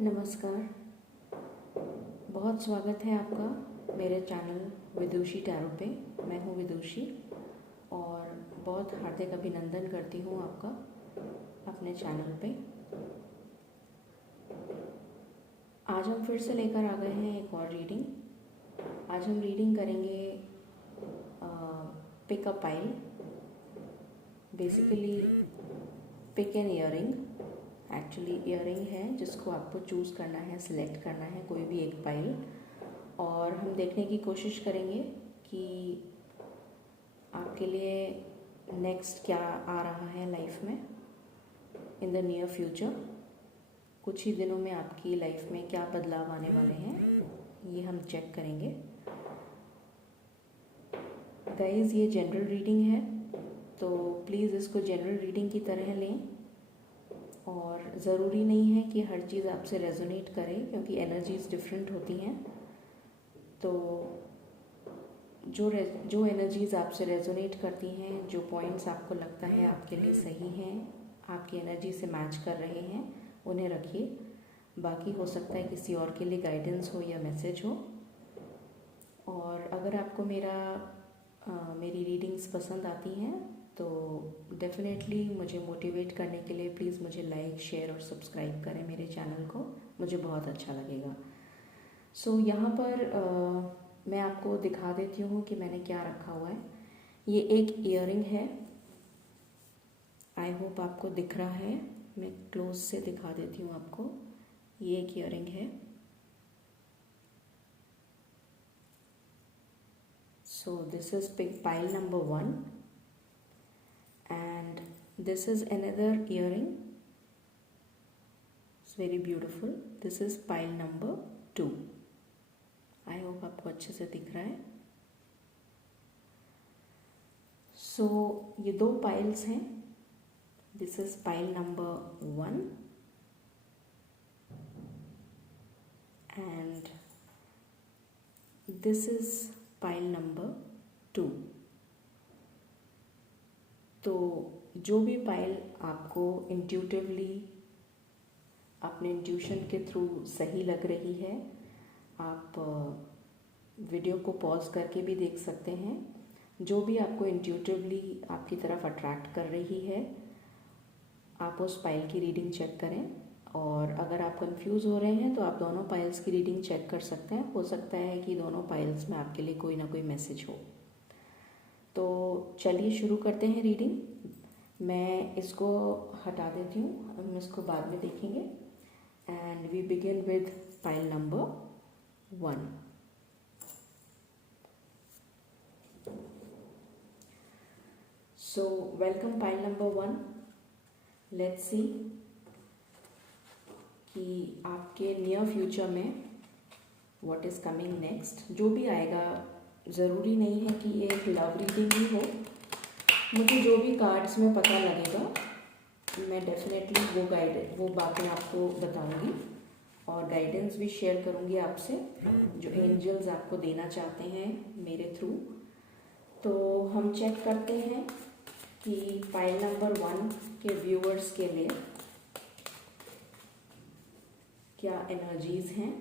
नमस्कार। बहुत स्वागत है आपका मेरे चैनल विदुषी टैरो पे। मैं हूँ विदुषी और बहुत हार्दिक अभिनंदन करती हूँ आपका अपने चैनल पे। आज हम फिर से लेकर आ गए हैं एक और रीडिंग। आज हम रीडिंग करेंगे pick a pile, basically pick an earring. Actually earring है जिसको आपको चूज़ करना है, सिलेक्ट करना है कोई भी एक पाइल, और हम देखने की कोशिश करेंगे कि आपके लिए नेक्स्ट क्या आ रहा है लाइफ में इन द नियर फ्यूचर। कुछ ही दिनों में आपकी लाइफ में क्या बदलाव आने वाले हैं ये हम चेक करेंगे। गाइस, ये जनरल रीडिंग है तो प्लीज़ इसको जनरल रीडिंग की तरह लें, और ज़रूरी नहीं है कि हर चीज़ आपसे रेजोनेट करे क्योंकि एनर्जीज़ डिफरेंट होती हैं। तो जो एनर्जीज़ आपसे रेजोनेट करती हैं, जो पॉइंट्स आपको लगता है आपके लिए सही हैं, आपकी एनर्जी से मैच कर रहे हैं, उन्हें रखिए। बाकी हो सकता है किसी और के लिए गाइडेंस हो या मैसेज हो। और अगर आपको मेरी रीडिंग्स पसंद आती हैं तो डेफिनेटली मुझे मोटिवेट करने के लिए प्लीज़ मुझे लाइक, शेयर और सब्सक्राइब करें मेरे चैनल को, मुझे बहुत अच्छा लगेगा। सो यहाँ पर मैं आपको दिखा देती हूँ कि मैंने क्या रखा हुआ है। ये एक ईयरिंग है, आई होप आपको दिख रहा है। मैं क्लोज से दिखा देती हूँ आपको। ये एक ईयरिंग है। So this is pile number 1 and this is another earring. It's very beautiful. This is pile number 2. I hope आपको अच्छे से दिख रहा है। So ये दो पाइल्स हैं। This is pile number 1 and this is pile number 2। तो जो भी पाइल आपको इंट्यूटिवली अपने इंट्यूशन के थ्रू सही लग रही है, आप वीडियो को पॉज करके भी देख सकते हैं। जो भी आपको इंट्यूटिवली आपकी तरफ अट्रैक्ट कर रही है, आप उस पाइल की रीडिंग चेक करें। और अगर आप कंफ्यूज हो रहे हैं तो आप दोनों पाइल्स की रीडिंग चेक कर सकते हैं। हो सकता है कि दोनों पाइल्स में आपके लिए कोई ना कोई मैसेज हो। तो चलिए शुरू करते हैं रीडिंग। मैं इसको हटा देती हूँ, हम इसको बाद में देखेंगे। And we begin with pile number 1। So welcome pile number 1। Let's see कि आपके नियर फ्यूचर में व्हाट इज़ कमिंग नेक्स्ट। जो भी आएगा, ज़रूरी नहीं है कि ये एक लव रीडिंग ही हो। मुझे जो भी कार्ड्स में पता लगेगा मैं डेफिनेटली वो बातें आपको बताऊंगी और गाइडेंस भी शेयर करूंगी आपसे, जो एंजल्स आपको देना चाहते हैं मेरे थ्रू। तो हम चेक करते हैं कि पाइल नंबर 1 के व्यूअर्स के लिए क्या एनर्जीज हैं।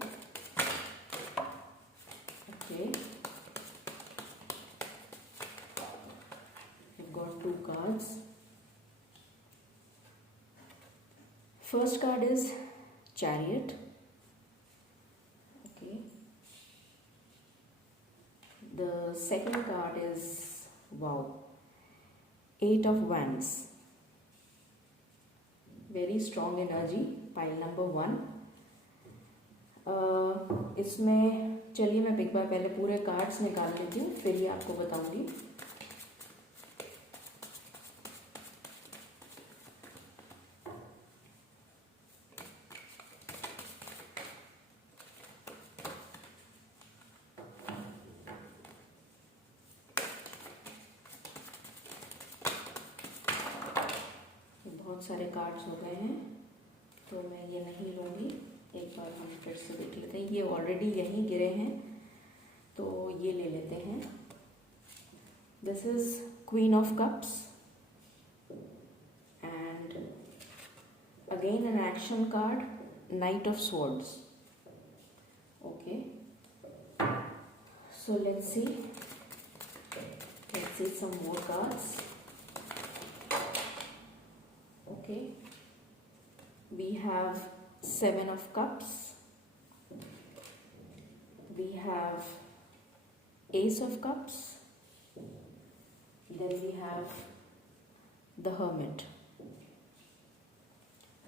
Okay, I've got 2 cards. First card is Chariot. Okay. The second card is, wow, 8 of Wands. Very strong energy, pile number 1. इसमें चलिए मैं एक बार पहले पूरे कार्ड्स निकाल लेती हूँ, फिर ही आपको बताऊंगी। बहुत सारे कार्ड्स हो गए हैं तो मैं ये नहीं लूँगी। एक बार हम फिर से देख लेते हैं। ये ऑलरेडी यहीं गिरे हैं तो ये ले लेते हैं। This is queen of cups and again an action card, Knight of Swords. Okay, so let's see some more cards. Okay, we have Seven of Cups, we have Ace of Cups, then we have the Hermit,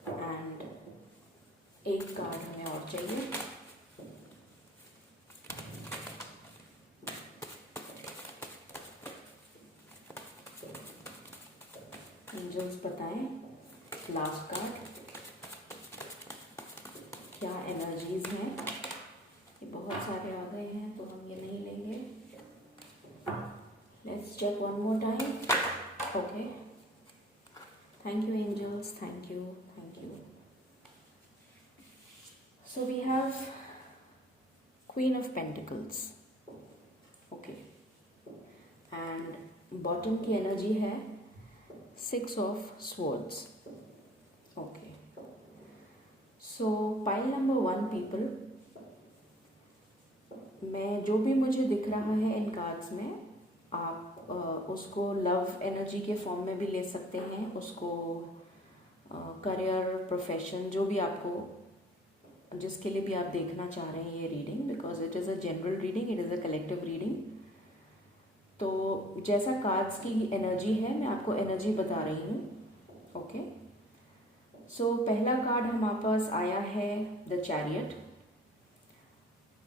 and एक card हमें और चाहिए. Angels बताएं last card क्या energies हैं. ये बहुत सारे आ गए हैं तो हम ये नहीं लेंगे. Let's check one more time. Okay, thank you angels, thank you. So we have Queen of Pentacles. Okay, and bottom की एनर्जी है Six of Swords. Okay, so pile number 1 people, मैं जो भी मुझे दिख रहा है इन कार्ड्स में, आप उसको लव एनर्जी के फॉर्म में भी ले सकते हैं, उसको करियर, प्रोफेशन, जो भी आपको, जिसके लिए भी आप देखना चाह रहे हैं ये reading, because it is a general reading, it is a collective reading. तो जैसा कार्ड्स की एनर्जी है मैं आपको एनर्जी बता रही हूँ. ओके, सो पहला कार्ड हमारे पास आया है द चैरियट.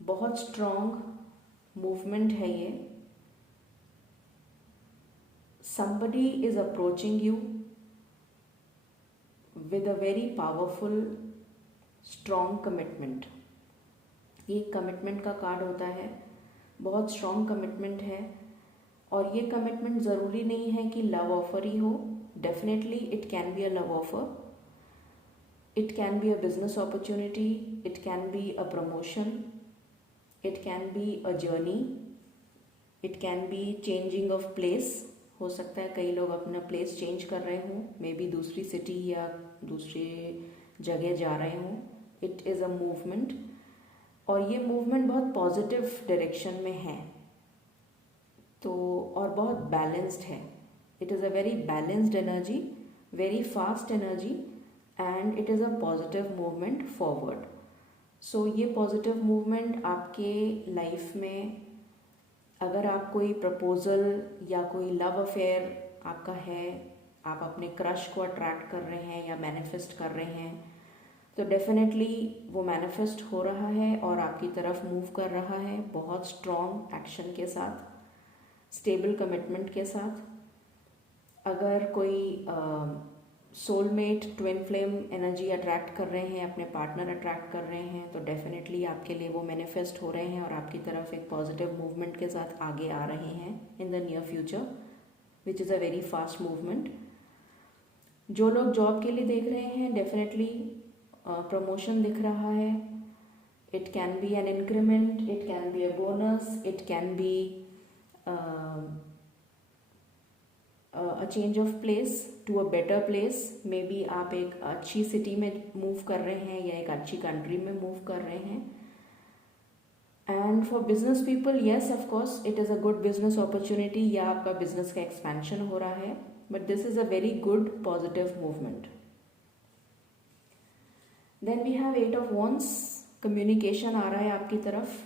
बहुत स्ट्रॉन्ग मूवमेंट है ये. somebody is approaching you with a very powerful strong commitment. ये कमिटमेंट का कार्ड होता है, बहुत स्ट्रॉन्ग कमिटमेंट है. और ये कमिटमेंट ज़रूरी नहीं है कि लव ऑफर ही हो. Definitely it can be a love offer, it can be a business opportunity, it can be a promotion, it can be a journey, it can be changing of place. हो सकता है कई लोग अपना place change कर रहे हों, may be दूसरी सिटी या दूसरे जगह जा रहे हों. इट इज़ अ मूवमेंट, और ये मूवमेंट बहुत पॉजिटिव डायरेक्शन में है. तो और बहुत बैलेंस्ड है. It is a very balanced energy, very fast energy, and it is a positive movement forward. So ये पॉजिटिव मूवमेंट आपके लाइफ में, अगर आप कोई प्रपोजल या कोई लव अफेयर आपका है, आप अपने क्रश को अट्रैक्ट कर रहे हैं या मैनिफेस्ट कर रहे हैं, तो डेफिनेटली वो मैनिफेस्ट हो रहा है और आपकी तरफ मूव कर रहा है बहुत स्ट्रॉन्ग एक्शन के साथ, स्टेबल कमिटमेंट के साथ. अगर कोई soulmate, twin flame energy attract कर रहे हैं, अपने पार्टनर अट्रैक्ट कर रहे हैं, तो डेफिनेटली आपके लिए वो मैनिफेस्ट हो रहे हैं और आपकी तरफ एक पॉजिटिव मूवमेंट के साथ आगे आ रहे हैं in the near future, which is a very fast movement. जो लोग जॉब के लिए देख रहे हैं, डेफिनेटली प्रमोशन दिख रहा है. It can be an increment, it can be a bonus, it can be a change of place to a better place. Maybe आप एक अच्छी सिटी में मूव कर रहे हैं या एक अच्छी कंट्री में मूव कर रहे हैं. And for business people, yes of course it is a good business opportunity, या आपका बिजनेस का एक्सपेंशन हो रहा है, but this is a very good positive movement. Then we have 8 of wands. Communication आ रहा है आपकी तरफ.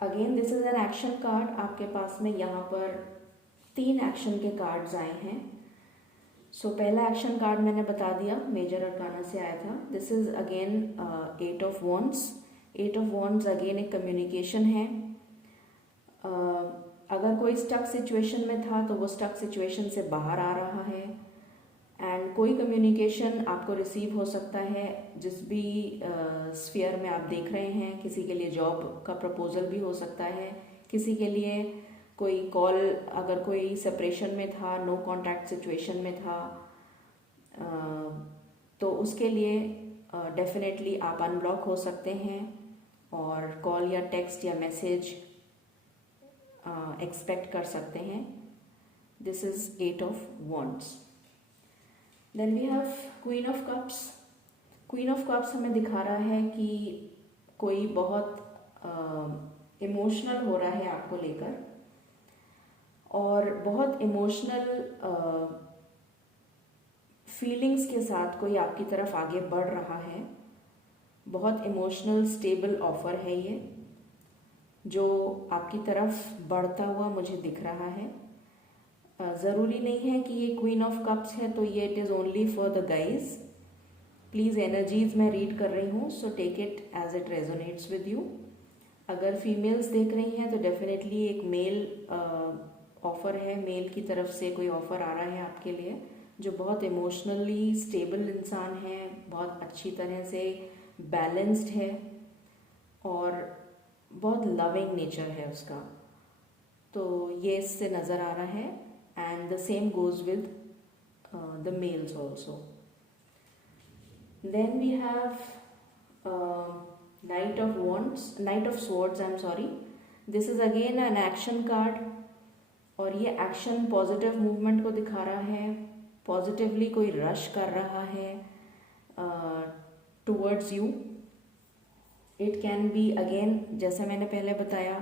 Again this is an action card. आपके पास में यहाँ पर 3 एक्शन के कार्ड्स आए हैं. सो पहला एक्शन कार्ड मैंने बता दिया, मेजर अरकाना से आया था. This is again 8 of wands. 8 of wands again एक कम्युनिकेशन है. अगर कोई स्टक सिचुएशन में था तो वो स्टक सिचुएशन से बाहर आ रहा है. एंड कोई कम्युनिकेशन आपको रिसीव हो सकता है जिस भी स्फीयर में आप देख रहे हैं. किसी के लिए जॉब का प्रपोजल भी हो सकता है, किसी के लिए कोई कॉल, अगर कोई सेपरेशन में था, नो कॉन्टैक्ट सिचुएशन में था, तो उसके लिए डेफिनेटली आप अनब्लॉक हो सकते हैं और कॉल या टेक्स्ट या मैसेज एक्सपेक्ट कर सकते हैं. This is 8 of wands. Then we have queen of cups. Queen of cups हमें दिखा रहा है कि कोई बहुत इमोशनल हो रहा है आपको लेकर, और बहुत इमोशनल फीलिंग्स के साथ कोई आपकी तरफ आगे बढ़ रहा है। बहुत इमोशनल स्टेबल ऑफर है ये जो आपकी तरफ बढ़ता हुआ मुझे दिख रहा है। ज़रूरी नहीं है कि ये क्वीन ऑफ कप्स है तो ये it is only for the guys. Please energies मैं रीड कर रही हूँ, so take it as it resonates with you. अगर फीमेल्स देख रही हैं तो डेफिनेटली एक मेल ऑफर है, मेल की तरफ से कोई ऑफर आ रहा है आपके लिए, जो बहुत इमोशनली स्टेबल इंसान है, बहुत अच्छी तरह से बैलेंस्ड है और बहुत लविंग नेचर है उसका। तो ये इससे नज़र आ रहा है। And the same goes with the males also. Then we have Knight of Swords, I'm sorry. This is again an action card, और ये एक्शन पॉजिटिव मूवमेंट को दिखा रहा है। पॉजिटिवली कोई रश कर रहा है towards you. It can be again, जैसे मैंने पहले बताया,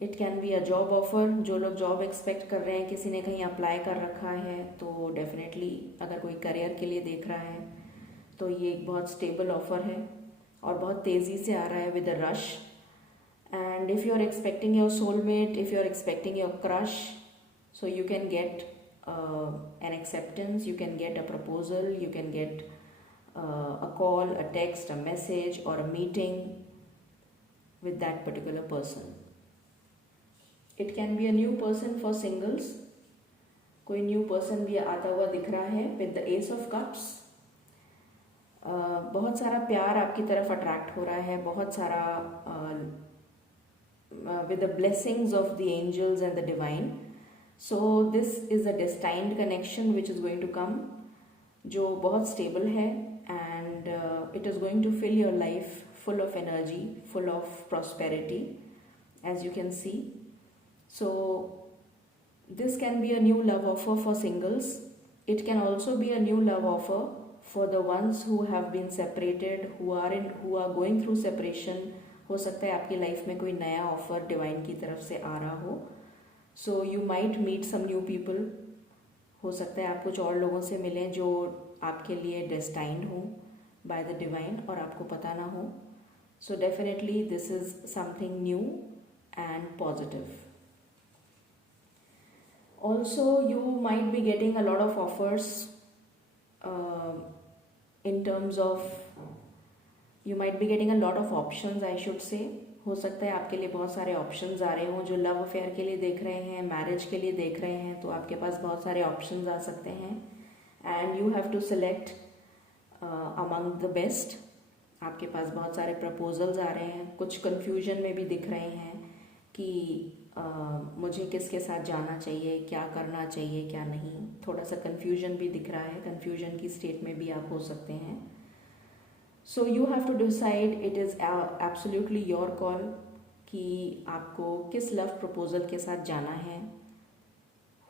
it can be a job offer. जो लोग जॉब एक्सपेक्ट कर रहे हैं, किसी ने कहीं अप्लाई कर रखा है, तो डेफिनेटली अगर कोई करियर के लिए देख रहा है तो ये एक बहुत स्टेबल ऑफर है और बहुत तेज़ी से आ रहा है with a rush. And if you are expecting your soulmate, if you are expecting your crush, so you can get an acceptance, you can get a proposal, you can get a call, a text, a message or a meeting with that particular person. It can be a new person for singles. कोई new person भी आता हुआ दिख रहा है with the Ace of Cups. बहुत सारा प्यार आपकी तरफ अट्रैक्ट हो रहा है, बहुत सारा with the blessings of the angels and the divine. So this is a destined connection which is going to come, जो बहुत stable है, and it is going to fill your life full of energy, full of prosperity, as you can see. So this can be a new love offer for singles. It can also be a new love offer for the ones who have been separated, who are going through separation. हो सकता है आपकी life में कोई नया offer divine की तरफ से आ रहा हो। So you might meet some new people. हो सकता है आप कुछ और लोगों से मिलें जो आपके लिए डेस्टाइंड हो बाय द डिवाइन और आपको पता ना हो। So definitely this is something new and positive. Also, you might be getting a lot of offers in terms of, you might be getting a lot of options, I should say. हो सकता है आपके लिए बहुत सारे options आ रहे हों। जो लव अफेयर के लिए देख रहे हैं, मैरिज के लिए देख रहे हैं, तो आपके पास बहुत सारे ऑप्शंस आ सकते हैं and you have to select among the best. आपके पास बहुत सारे प्रपोजल्स आ रहे हैं। कुछ कन्फ्यूजन में भी दिख रहे हैं कि मुझे किसके साथ जाना चाहिए, क्या करना चाहिए, क्या नहीं। थोड़ा सा कन्फ्यूजन भी दिख रहा है, कन्फ्यूजन की स्टेट में भी आप हो सकते हैं। So you have to decide, it is absolutely your call कि आपको किस लव प्रपोजल के साथ जाना है।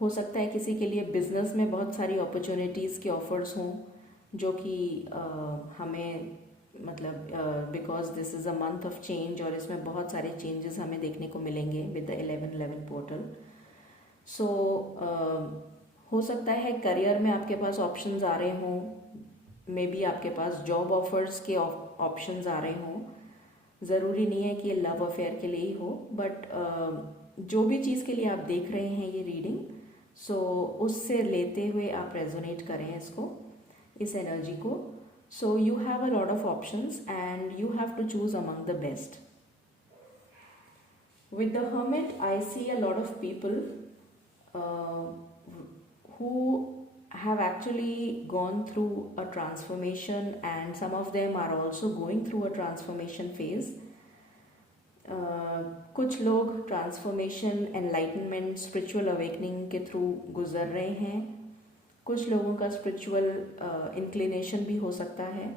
हो सकता है किसी के लिए बिजनेस में बहुत सारी अपॉर्चुनिटीज़ के ऑफर्स हों, जो कि हमें मतलब because this is a month of change और इसमें बहुत सारे चेंजेस हमें देखने को मिलेंगे विद द 11/11 पोर्टल। सो हो सकता है करियर में आपके पास ऑप्शंस आ रहे हों, मे बी आपके पास जॉब ऑफर्स के ऑप्शंस आ रहे हों। ज़रूरी नहीं है कि ये लव अफेयर के लिए ही हो, बट जो भी चीज़ के लिए आप देख रहे हैं ये रीडिंग, सो उससे लेते हुए आप रेजोनेट करें इसको, इस एनर्जी को। So you have a lot of options and you have to choose among the best. With the Hermit, I see a lot of people who have actually gone through a transformation, and some of them are also going through a transformation phase. कुछ लोग transformation, enlightenment, spiritual awakening के through गुजर रहे हैं। कुछ लोगों का spiritual inclination भी हो सकता है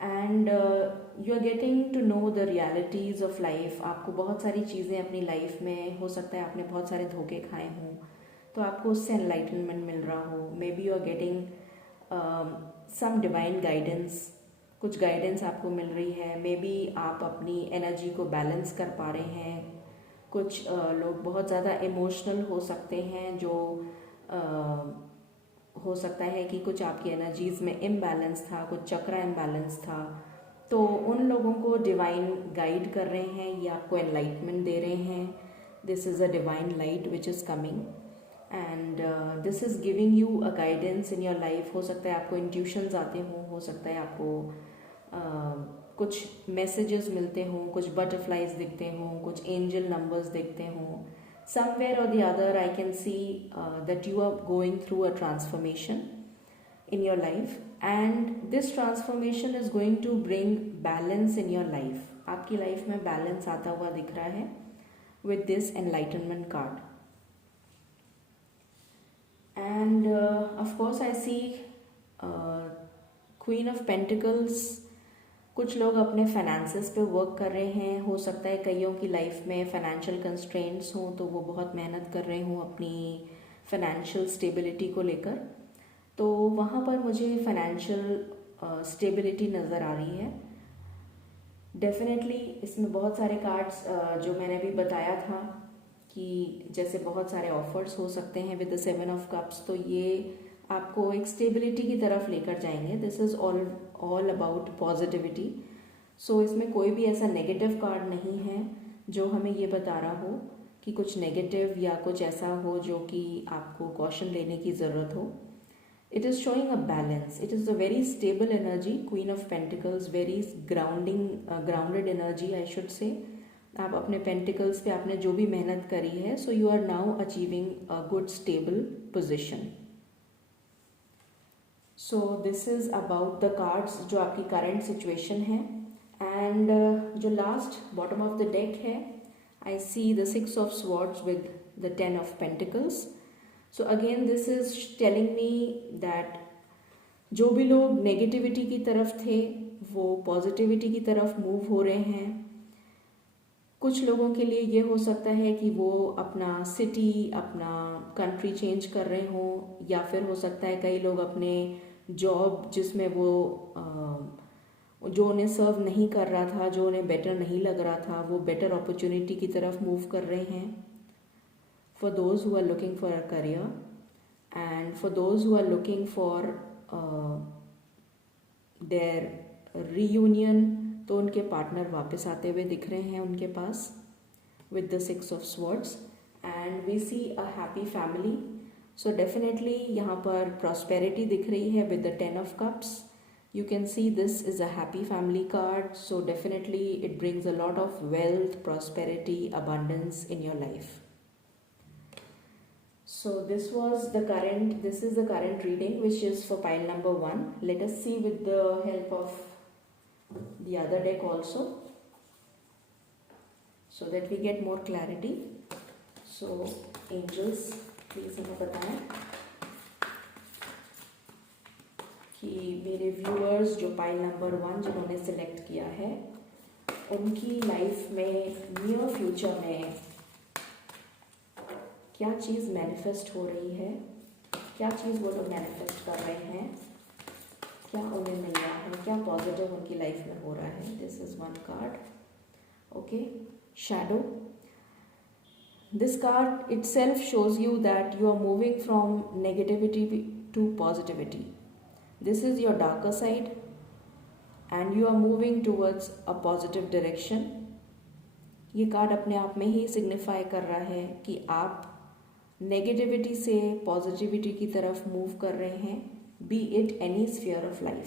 and you are getting to know the realities of life. आपको बहुत सारी चीज़ें अपनी लाइफ में, हो सकता है आपने बहुत सारे धोखे खाए हों, तो आपको उससे एनलाइटनमेंट मिल रहा हो। Maybe you are getting some divine guidance. कुछ गाइडेंस आपको मिल रही है। मे बी आप अपनी एनर्जी को बैलेंस कर पा रहे हैं। कुछ लोग बहुत ज़्यादा इमोशनल हो सकते हैं, जो हो सकता है कि कुछ आपकी एनर्जीज़ में इम्बैलेंस था, कुछ चक्रा इम्बैलेंस था, तो उन लोगों को डिवाइन गाइड कर रहे हैं, ये आपको एनलाइटमेंट दे रहे हैं। This is a divine light which is coming and this is giving you a guidance in your life. हो सकता है आपको इंट्यूशंस आते हों, हो सकता है आपको कुछ मैसेजेस मिलते हों, कुछ बटरफ्लाइज दिखते हों, कुछ एंजल नंबर्स दिखते हों। Somewhere or the other I can see that you are going through a transformation in your life, and this transformation is going to bring balance in your life. आपकी life में balance आता हुआ दिख रहा है with this enlightenment card. And of course I see Queen of Pentacles. कुछ लोग अपने फाइनेंसेस पे वर्क कर रहे हैं। हो सकता है कईयों की लाइफ में फाइनेंशियल कंस्ट्रेंट्स हों, तो वो बहुत मेहनत कर रहे हों अपनी फाइनेंशियल स्टेबिलिटी को लेकर। तो वहाँ पर मुझे फाइनेंशियल स्टेबिलिटी नज़र आ रही है। डेफिनेटली इसमें बहुत सारे कार्ड्स जो मैंने अभी बताया था कि जैसे बहुत सारे ऑफर्स हो सकते हैं विद द 7 ऑफ कप्स, तो ये आपको एक स्टेबिलिटी की तरफ लेकर जाएंगे। This is all about positivity. So इसमें कोई भी ऐसा नेगेटिव कार्ड नहीं है जो हमें ये बता रहा हो कि कुछ नेगेटिव या कुछ ऐसा हो जो कि आपको कॉशन लेने की ज़रूरत हो। It is showing a balance. It is a very stable energy, queen of pentacles, very grounded energy I should say. आप अपने पेंटिकल्स पे आपने जो भी मेहनत करी है, so you are now achieving a good stable position. So this is about the cards जो आपकी करंट सिचुएशन है। एंड जो last bottom of the deck है, I see the 6 of swords with the 10 of pentacles. So again this is telling me that जो भी लोग negativity की तरफ थे वो पॉजिटिविटी की तरफ मूव हो रहे हैं। कुछ लोगों के लिए ये हो सकता है कि वो अपना सिटी, अपना कंट्री चेंज कर रहे हों, या फिर हो सकता है कई लोग अपने जॉब जिसमें वो जो उन्हें सर्व नहीं कर रहा था, जो उन्हें बेटर नहीं लग रहा था, वो बेटर अपॉर्चुनिटी की तरफ मूव कर रहे हैं। For those who are looking for a career and for those who are looking for their reunion, तो उनके पार्टनर वापस आते हुए दिख रहे हैं उनके पास with the 6 of swords and we see a happy family. So definitely यहाँ पर प्रॉस्पेरिटी दिख रही है with the 10 of cups. You can see this is a happy family card, so definitely it brings a lot of wealth, prosperity, abundance in your life. So this is the current reading which is for pile number 1. Let us see with the help of the other deck also, so that we get more clarity. So angels, please हमें बताएं कि मेरे viewers जो pile number 1 जिन्होंने select किया है, उनकी life में नियर फ्यूचर में क्या चीज़ मैनिफेस्ट हो रही है, क्या चीज़ वो लोग मैनिफेस्ट कर रहे हैं, क्या उन्हें मिल रहा है, क्या पॉजिटिव उनकी लाइफ में हो रहा है। This is one card. Okay, shadow. This card itself shows you that you are moving from negativity to positivity. This is your darker side and you are moving towards a positive direction. ये card अपने आप में ही signify कर रहा है कि आप negativity से पॉजिटिविटी की तरफ मूव कर रहे हैं, be it any sphere of life.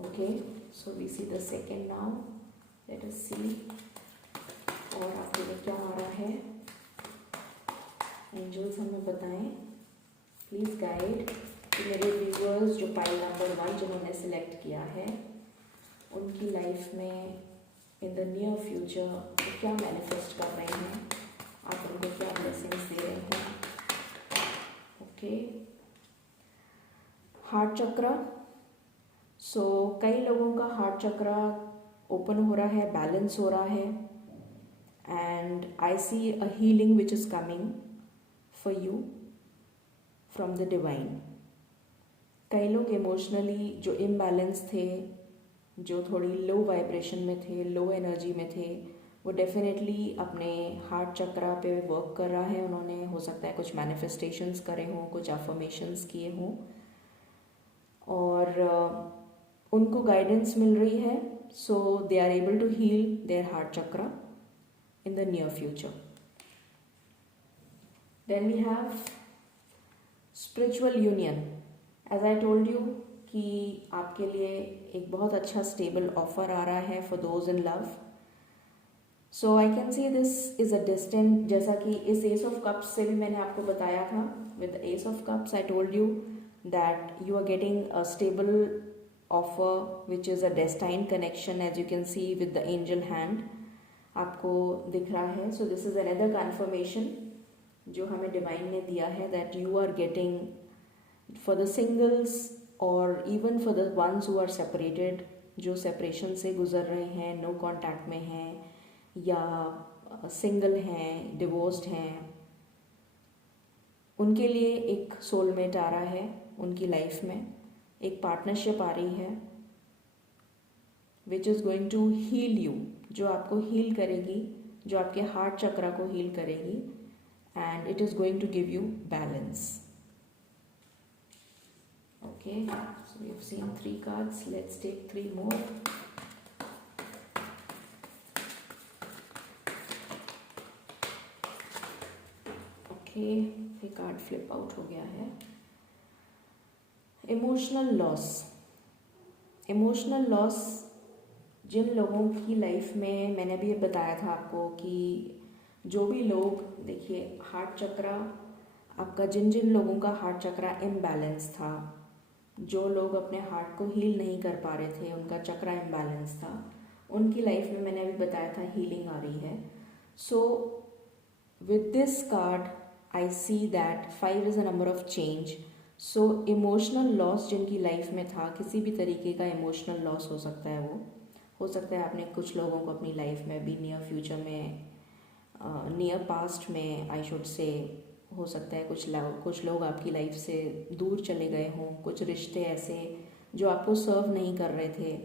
Okay, so we see the second now. Let us see और आपके लिए क्या आ रहा है। एंजल्स हमें बताएं, प्लीज़ गाइड कि मेरे व्यूअर्स जो पाइल नंबर 1 जिन्होंने सिलेक्ट किया है, उनकी लाइफ में इन द नियर फ्यूचर वो क्या मैनिफेस्ट कर रहे हैं, आप उनको क्या ब्लेसिंग्स दे रहे हैं। ओके, हार्ट चक्र। सो कई लोगों का हार्ट चक्र ओपन हो रहा है, बैलेंस हो रहा है, and I see a healing which is coming for you from the divine. कई लोग इमोशनली जो इम्बैलेंस थे, जो थोड़ी लो वाइब्रेशन में थे, लो एनर्जी में थे, वो डेफिनेटली अपने हार्ट चक्रा पे वर्क कर रहा है। उन्होंने हो सकता है कुछ मैनिफेस्टेशंस करे हों, कुछ अफर्मेशंस किए हों, और उनको गाइडेंस मिल रही है, so they are able to heal their heart chakra in the near future. Then we have spiritual union. As I told you कि आपके लिए एक बहुत अच्छा स्टेबल ऑफर आ रहा है for those in love. So I can see this is a distant, जैसा कि इस एस ऑफ कप्स से भी मैंने आपको बताया था. With the ace of cups I told you that you are getting a stable offer which is a destined connection, as you can see with the angel hand आपको दिख रहा है. So this is another confirmation जो हमें divine ने दिया है, that you are getting for the singles और even for the ones who are separated, जो सेपरेशन से गुजर रहे हैं, नो कांटेक्ट में हैं, या सिंगल हैं, डिवोर्स्ड हैं, उनके लिए एक सोलमेट आ रहा है. उनकी लाइफ में एक पार्टनरशिप आ रही है which is going to heal you, जो आपको हील करेगी, जो आपके हार्ट चक्रा को हील करेगी, and it is going to give you balance. Okay, so we have seen 3 cards. Let's take 3 more. Okay, ये कार्ड फ्लिप आउट हो गया है. Emotional loss. इमोशनल लॉस जिन लोगों की लाइफ में, मैंने भी बताया था आपको कि जो भी लोग, देखिए हार्ट चक्रा आपका, जिन जिन लोगों का हार्ट चक्रा इम्बैलेंस था, जो लोग अपने हार्ट को हील नहीं कर पा रहे थे, उनका चक्रा इम्बैलेंस था, उनकी लाइफ में मैंने अभी बताया था हीलिंग आ रही है. So with this card I see that 5 is a number of change. So emotional loss जिनकी लाइफ में था, किसी भी तरीके का इमोशनल लॉस हो सकता है, वो हो सकता है आपने कुछ लोगों को अपनी लाइफ में भी नियर फ्यूचर में, नियर पास्ट में आई शुड से, हो सकता है कुछ लोग आपकी लाइफ से दूर चले गए हों. कुछ रिश्ते ऐसे जो आपको सर्व नहीं कर रहे थे,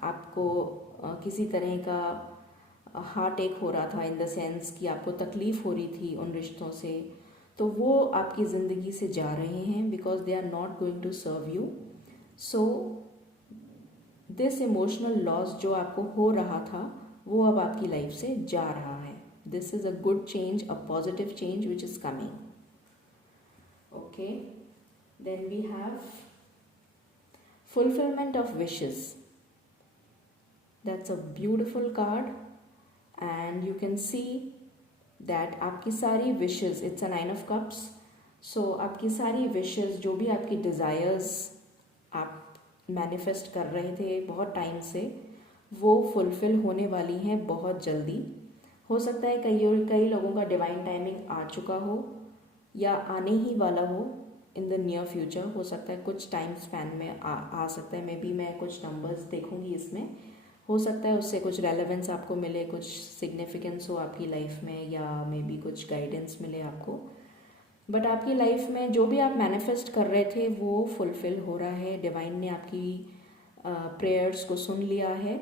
आपको किसी तरह का हार्ट एक हो रहा था, इन द सेंस कि आपको तकलीफ़ हो रही थी उन रिश्तों से, तो वो आपकी ज़िंदगी से जा रहे हैं because they are not going to serve you. So this emotional loss जो आपको हो रहा था, वो अब आपकी लाइफ से जा रहा है. This is a good change, a positive change which is coming. Okay, then we have fulfillment of wishes. That's a beautiful card, and you can see that आपकी सारी wishes, it's a 9 of cups. So आपकी सारी wishes, जो भी आपकी desires आप manifest कर रहे थे बहुत टाइम से, वो फुलफिल होने वाली हैं बहुत जल्दी. हो सकता है कई लोगों का डिवाइन टाइमिंग आ चुका हो या आने ही वाला हो इन द नियर फ्यूचर. हो सकता है कुछ टाइम स्पैन में आ सकता है. मे बी मैं कुछ नंबर्स देखूंगी इसमें, हो सकता है उससे कुछ रेलेवेंस आपको मिले, कुछ सिग्निफिकेंस हो आपकी लाइफ में, या मे बी कुछ गाइडेंस मिले आपको. बट आपकी लाइफ में जो भी आप मैनिफेस्ट कर रहे थे वो फुलफिल हो रहा है. डिवाइन ने आपकी प्रेयर्स को सुन लिया है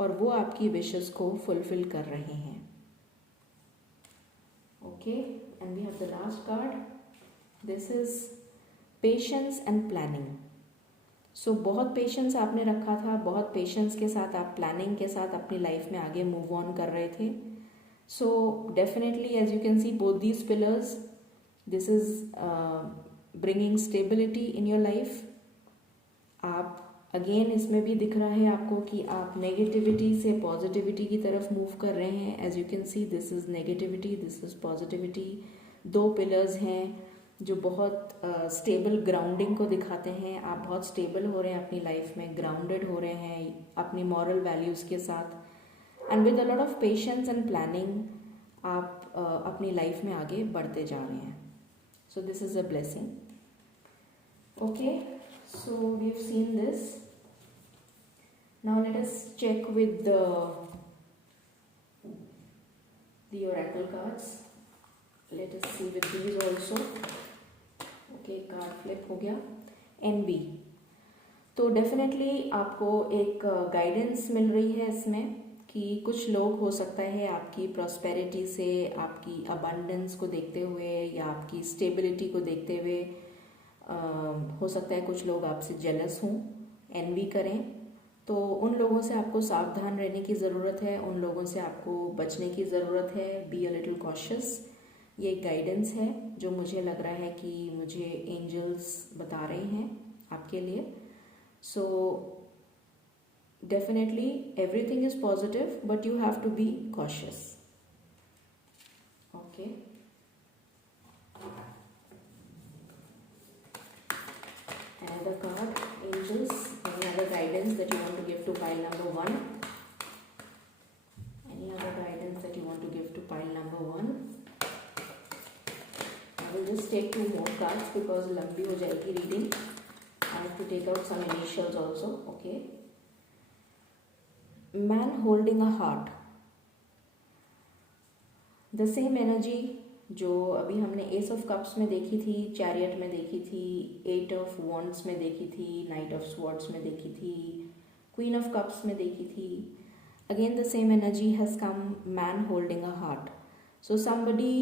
और वो आपकी विशेस को फुलफिल कर रहे हैं. Okay, and we have the last card. This is patience and planning. So बहुत पेशेंस आपने रखा था, बहुत पेशेंस के साथ आप प्लानिंग के साथ अपनी लाइफ में आगे मूव ऑन कर रहे थे. So definitely as you can see both these pillars, this is bringing stability in your life. आप अगेन इसमें भी दिख रहा है आपको कि आप नेगेटिविटी से पॉजिटिविटी की तरफ मूव कर रहे हैं. As you can see this is negativity, this is positivity. 2 pillars हैं जो बहुत स्टेबल ग्राउंडिंग को दिखाते हैं. आप बहुत स्टेबल हो रहे हैं अपनी लाइफ में, ग्राउंडेड हो रहे हैं अपनी मॉरल वैल्यूज़ के साथ, and with a lot of patience and planning आप अपनी लाइफ में आगे बढ़ते जा रहे हैं. सो this is a blessing. Okay, so we've seen this. Now let us check with the oracle cards. Let us see with these also. Okay, card flip हो गया. Envy. तो डेफिनेटली आपको एक गाइडेंस मिल रही है इसमें कि कुछ लोग हो सकता है आपकी प्रॉस्पेरिटी से, आपकी अबंडेंस को देखते हुए या आपकी स्टेबिलिटी को देखते हुए हो सकता है कुछ लोग आपसे जेलस हों, एनवी करें। तो उन लोगों से आपको सावधान रहने की ज़रूरत है, उन लोगों से आपको बचने की ज़रूरत है। Be a little cautious. ये एक गाइडेंस है जो मुझे लग रहा है कि मुझे एंजल्स बता रहे हैं आपके लिए। So definitely everything is positive, but you have to be cautious. Okay. Another card, angels. Any other guidance that you want to give to pile number 1? Any other guidance that you want to give to pile number 1? I will just take 2 more cards because लंबी हो जाएगी reading. I have to take out some initials also. Okay. Man holding a heart. The same energy जो अभी हमने S of cups में देखी थी, chariot में देखी थी, 8 ऑफ वॉन्ड्स में देखी थी, नाइट ऑफ स्वॉर्ड्स में देखी थी, क्वीन ऑफ कप्स में देखी थी. Again the same energy has come, man holding a heart. So somebody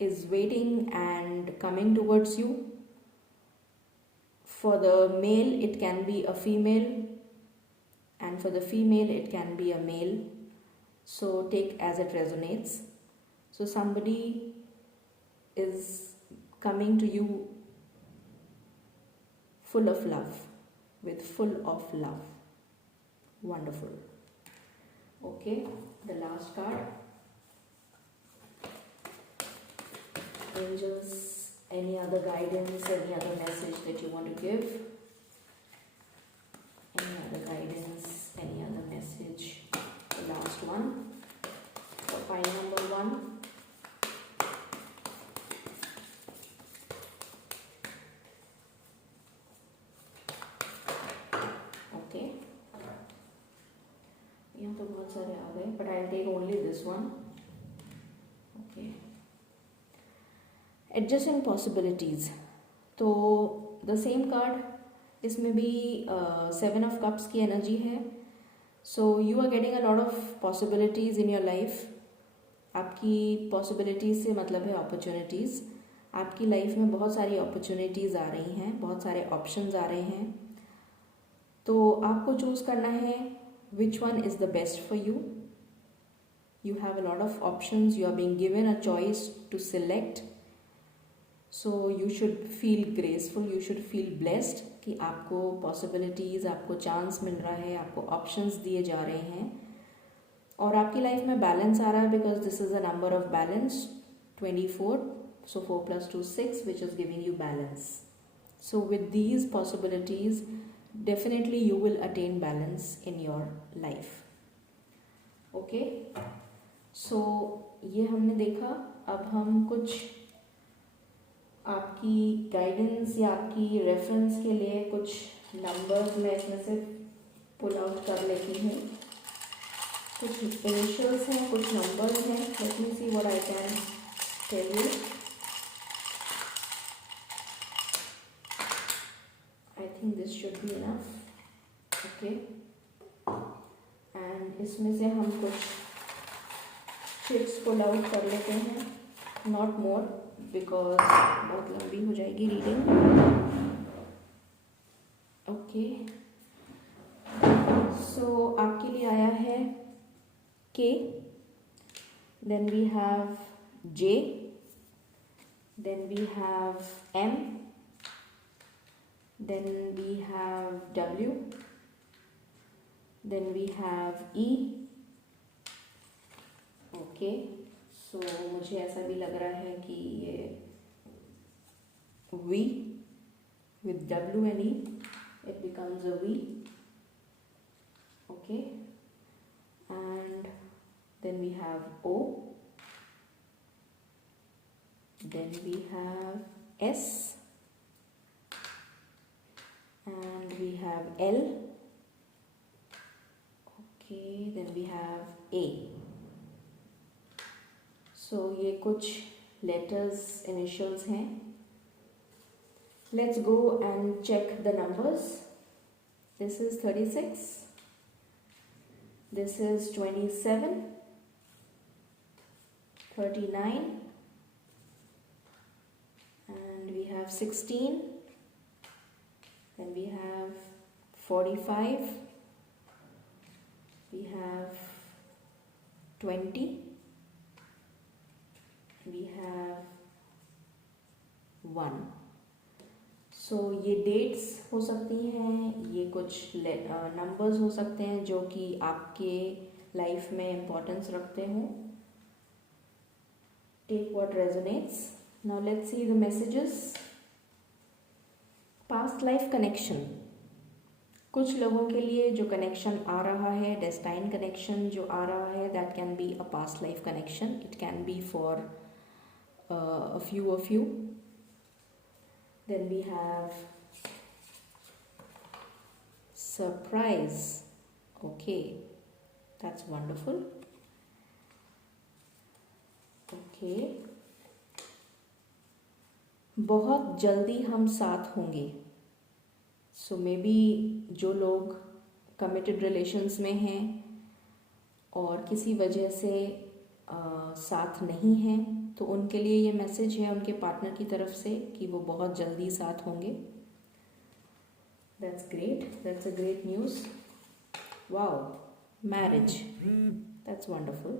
is waiting and coming towards you. For the male, it can be a female, and for the female, it can be a male. So take as it resonates. So somebody is coming to you full of love, with full of love. Wonderful. Okay, the last card. Angels. Any other guidance, any other message that you want to give? Any other guidance, any other message? The last one. For pile number 1. Okay. यहाँ तो बहुत सारे आ गए, but I'll take only this one. Okay. Adjusting possibilities. तो the same card, इसमें भी 7 of cups की energy है. So you are getting a lot of possibilities in your life. आपकी पॉसिबिलिटीज़ से मतलब है अपॉर्चुनिटीज़. आपकी लाइफ में बहुत सारी अपॉर्चुनिटीज़ आ रही हैं, बहुत सारे ऑप्शंस आ रहे हैं. तो आपको चूज़ करना है which one is the best for you. You have a lot of options, you are being given a choice to select. So you should feel graceful, you should feel blessed कि आपको possibilities, आपको chance मिल रहा है, आपको options दिए जा रहे हैं और आपकी लाइफ में बैलेंस आ रहा है. Because this is a number of balance, 24. So 4 + 2 6, which is giving you balance. So with these possibilities definitely you will attain balance in your life. Okay, so ये हमने देखा. अब हम कुछ आपकी गाइडेंस या आपकी रेफरेंस के लिए कुछ नंबर्स मैं इसमें से पुल आउट कर लेती हूँ. कुछ इनिशियल्स हैं, कुछ नंबर्स हैं. Let me see what I can tell you. I think this should be enough. Okay, and इसमें से हम कुछ चिट्स पुल आउट कर लेते हैं, नॉट मोर, बिकॉज बहुत लंबी हो जाएगी रीडिंग. ओके, सो आपके लिए आया है K, then we have J, then we have M, then we have W, then we have E. Okay, so मुझे ऐसा भी लग रहा है कि ये V with W and E, it becomes a V. Okay, and then we have O, then we have S, and we have L. Okay, then we have A. सो ये कुछ लेटर्स, इनिशियल्स हैं. Let's go and check the numbers. This is 36. This is 27, 39, and we have 16. Then we have 45. We have 20. We have 1. सो ये dates हो सकती हैं, ये कुछ नंबर्स हो सकते हैं जो कि आपके लाइफ में इम्पोर्टेंस रखते हों. Take what resonates. Now let's see the messages. Past life connection. कुछ लोगों के लिए जो कनेक्शन आ रहा है, डेस्टाइन कनेक्शन जो आ रहा है, that can be a past life connection. It can B for a few of you. Then we have surprise. Okay, that's wonderful. Okay, बहुत जल्दी हम साथ होंगे. So maybe जो लोग committed relations में हैं और किसी वजह से साथ नहीं हैं, तो उनके लिए ये मैसेज है उनके पार्टनर की तरफ से कि वो बहुत जल्दी साथ होंगे. That's great. That's a great news. Wow. Marriage. That's wonderful.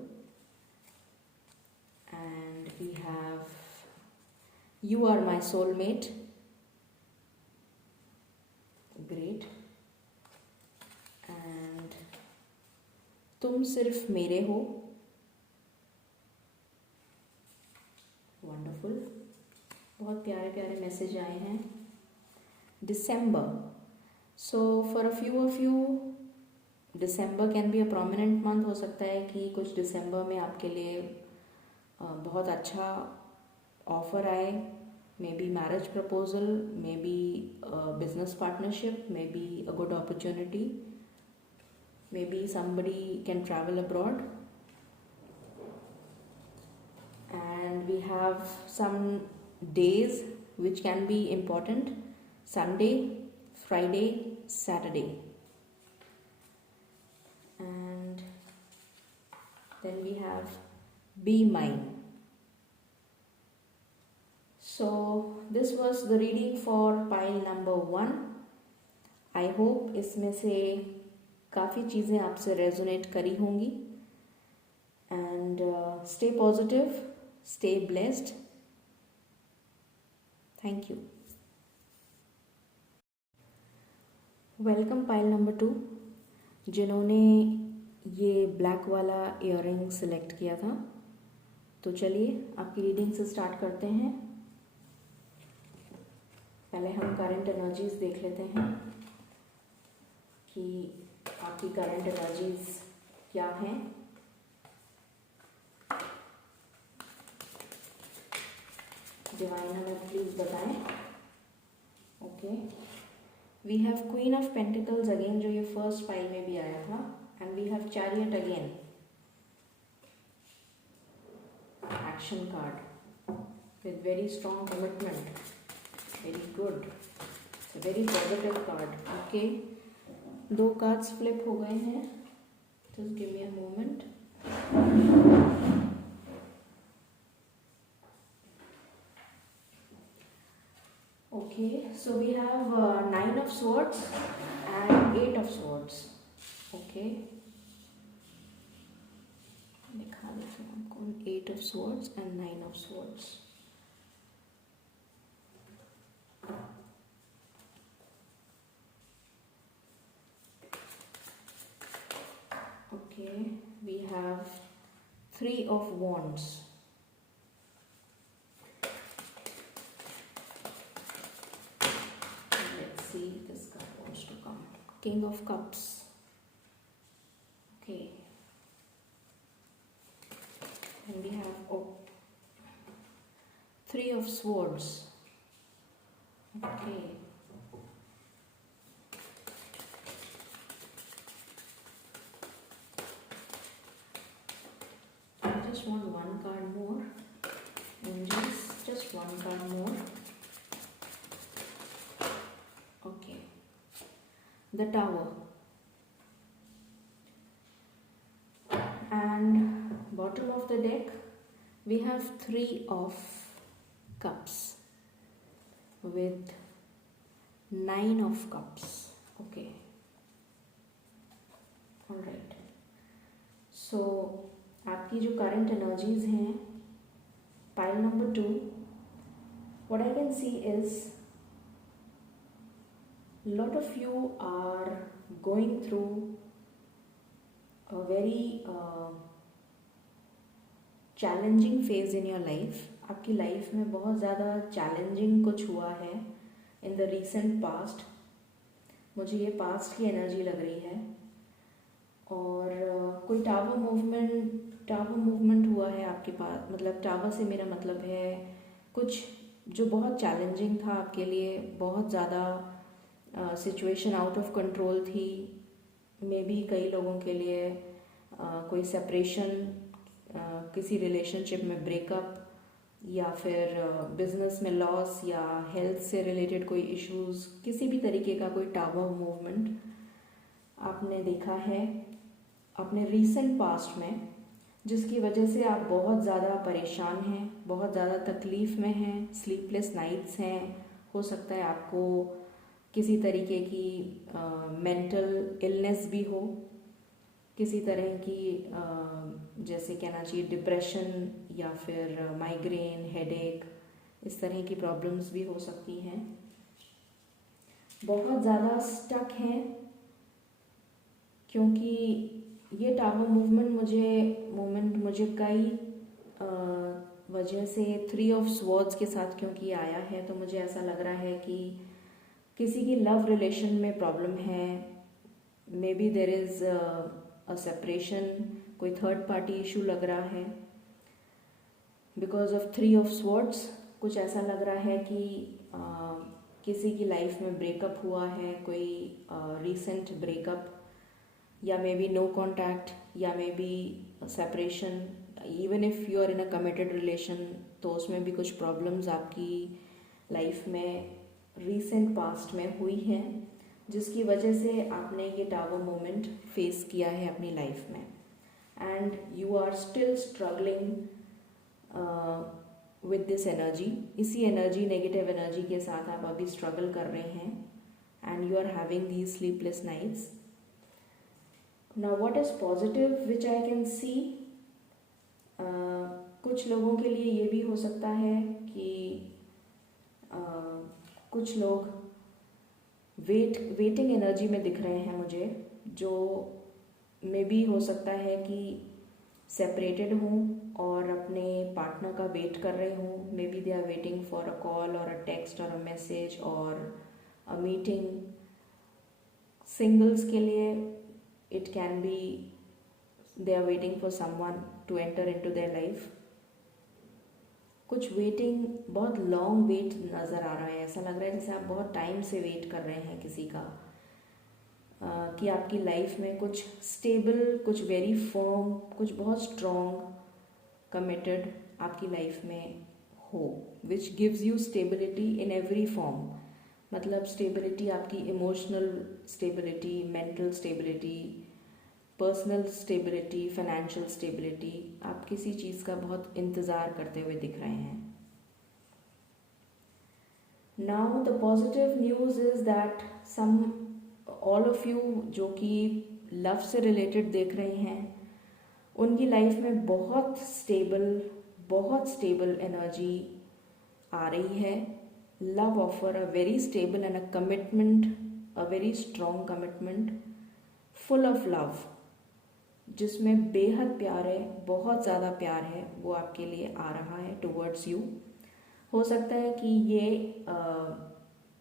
And we have you are my soulmate. Great. And तुम सिर्फ मेरे हो. वंडरफुल. बहुत प्यारे प्यारे मैसेज आए हैं. December. So for a few of you December can be a prominent month. हो सकता है कि कुछ दिसंबर में आपके लिए बहुत अच्छा ऑफर आए. May be marriage proposal, may be business partnership, may be a good opportunity, may be somebody can travel abroad. And we have some days which can be important: Sunday, Friday, Saturday. And then we have Be Mine. So this was the reading for pile number 1. I hope इसमें से काफ़ी चीज़ें आपसे resonate करी होंगी. And stay positive. Stay blessed. Thank you. Welcome pile number 2. जिन्होंने ये black वाला इयररिंग सिलेक्ट किया था, तो चलिए आपकी रीडिंग से स्टार्ट करते हैं. पहले हम करंट एनर्जीज देख लेते हैं कि आपकी करंट एनर्जीज क्या हैं. डिवाइन हमें प्लीज बताएं. Okay, we have queen of pentacles again, जो ये फर्स्ट पाइल में भी आया था. And we have chariot again, action card with very strong commitment. Very good. It's a very positive card. Okay, 2 cards flip हो गए हैं. Just give me a moment. Okay, so we have 9 of swords and 8 of swords. Okay, दिखा देती हूँ आपको. 8 of swords and 9 of swords. Okay, we have 3 of wands. This card wants to come. King of Cups. Okay, and we have 3 of Swords. Okay, I just want one card more. Angels, just one card more. Okay, the Tower, and bottom of the deck we have 3 of Cups with 9 of Cups. Okay, all right. So आपकी जो current energies हैं, pile number 2, what I can see is lot of you are going through a very challenging phase in your life. आपकी life में बहुत ज़्यादा challenging कुछ हुआ है in the recent past. मुझे ये पास्ट की एनर्जी लग रही है, और कोई टावर मूवमेंट हुआ है आपके पास. मतलब टावर से मेरा मतलब है कुछ जो बहुत चैलेंजिंग था आपके लिए, बहुत ज़्यादा सिचुएशन आउट ऑफ कंट्रोल थी. मे बी कई लोगों के लिए कोई सेपरेशन, किसी रिलेशनशिप में ब्रेकअप, या फिर बिजनेस में लॉस, या हेल्थ से रिलेटेड कोई इश्यूज़, किसी भी तरीके का कोई टावर मूवमेंट आपने देखा है अपने रीसेंट पास्ट में, जिसकी वजह से आप बहुत ज़्यादा परेशान हैं, बहुत ज़्यादा तकलीफ़ में हैं, स्लीपलेस नाइट्स हैं. हो सकता है आपको किसी तरीके की मेंटल इलनेस भी हो, किसी तरह की जैसे कहना चाहिए डिप्रेशन, या फिर माइग्रेन, हेडेक, इस तरह की प्रॉब्लम्स भी हो सकती हैं. बहुत ज़्यादा स्टक हैं, क्योंकि ये टावर मूवमेंट मुझे कई वजह से 3 ऑफ स्वॉर्ड्स के साथ क्योंकि आया है, तो मुझे ऐसा लग रहा है कि किसी की लव रिलेशन में प्रॉब्लम है. May be there is a separation, कोई थर्ड पार्टी इशू लग रहा है बिकॉज ऑफ 3 ऑफ स्वॉर्ड्स. कुछ ऐसा लग रहा है कि किसी की लाइफ में ब्रेकअप हुआ है, कोई रीसेंट ब्रेकअप, या मे बी नो कॉन्टैक्ट, या maybe separation. Even if you are in a committed relation, तो उसमें भी कुछ प्रॉब्लम्स आपकी लाइफ में रीसेंट पास्ट में हुई हैं, जिसकी वजह से आपने ये टावर मोमेंट फेस किया है अपनी लाइफ में. And you are still struggling with this energy. इसी एनर्जी, नेगेटिव एनर्जी के साथ आप अभी स्ट्रगल कर रहे हैं, and you are having these sleepless nights. Now what is positive which I can see, कुछ लोगों के लिए ये भी हो सकता है कि कुछ लोग वेटिंग एनर्जी में दिख रहे हैं मुझे, जो मे बी हो सकता है कि सेपरेटेड हों और अपने पार्टनर का वेट कर रहे हों. Maybe they are waiting for a call और अ टेक्स्ट और अ मैसेज और अ मीटिंग. सिंगल्स के लिए it can be they are waiting for someone to enter into their life. कुछ वेटिंग, बहुत लॉन्ग वेट नज़र आ रहा है. ऐसा लग रहा है जैसे आप बहुत टाइम से वेट कर रहे हैं किसी का, कि आपकी लाइफ में कुछ स्टेबल, कुछ वेरी फर्म, कुछ बहुत स्ट्रॉन्ग कमिटेड आपकी लाइफ में हो, which gives you stability in every form. मतलब स्टेबिलिटी, आपकी emotional stability, mental stability, personal stability, financial stability. आप किसी चीज़ का बहुत इंतज़ार करते हुए दिख रहे हैं. Now the positive news is that some all of you जो कि लव से रिलेटेड देख रहे हैं, उनकी लाइफ में बहुत स्टेबल एनर्जी आ रही है. Love offer a very stable and a commitment, a very strong commitment, full of love, जिसमें बेहद प्यार है, बहुत ज़्यादा प्यार है, वो आपके लिए आ रहा है टुवर्ड्स यू. हो सकता है कि ये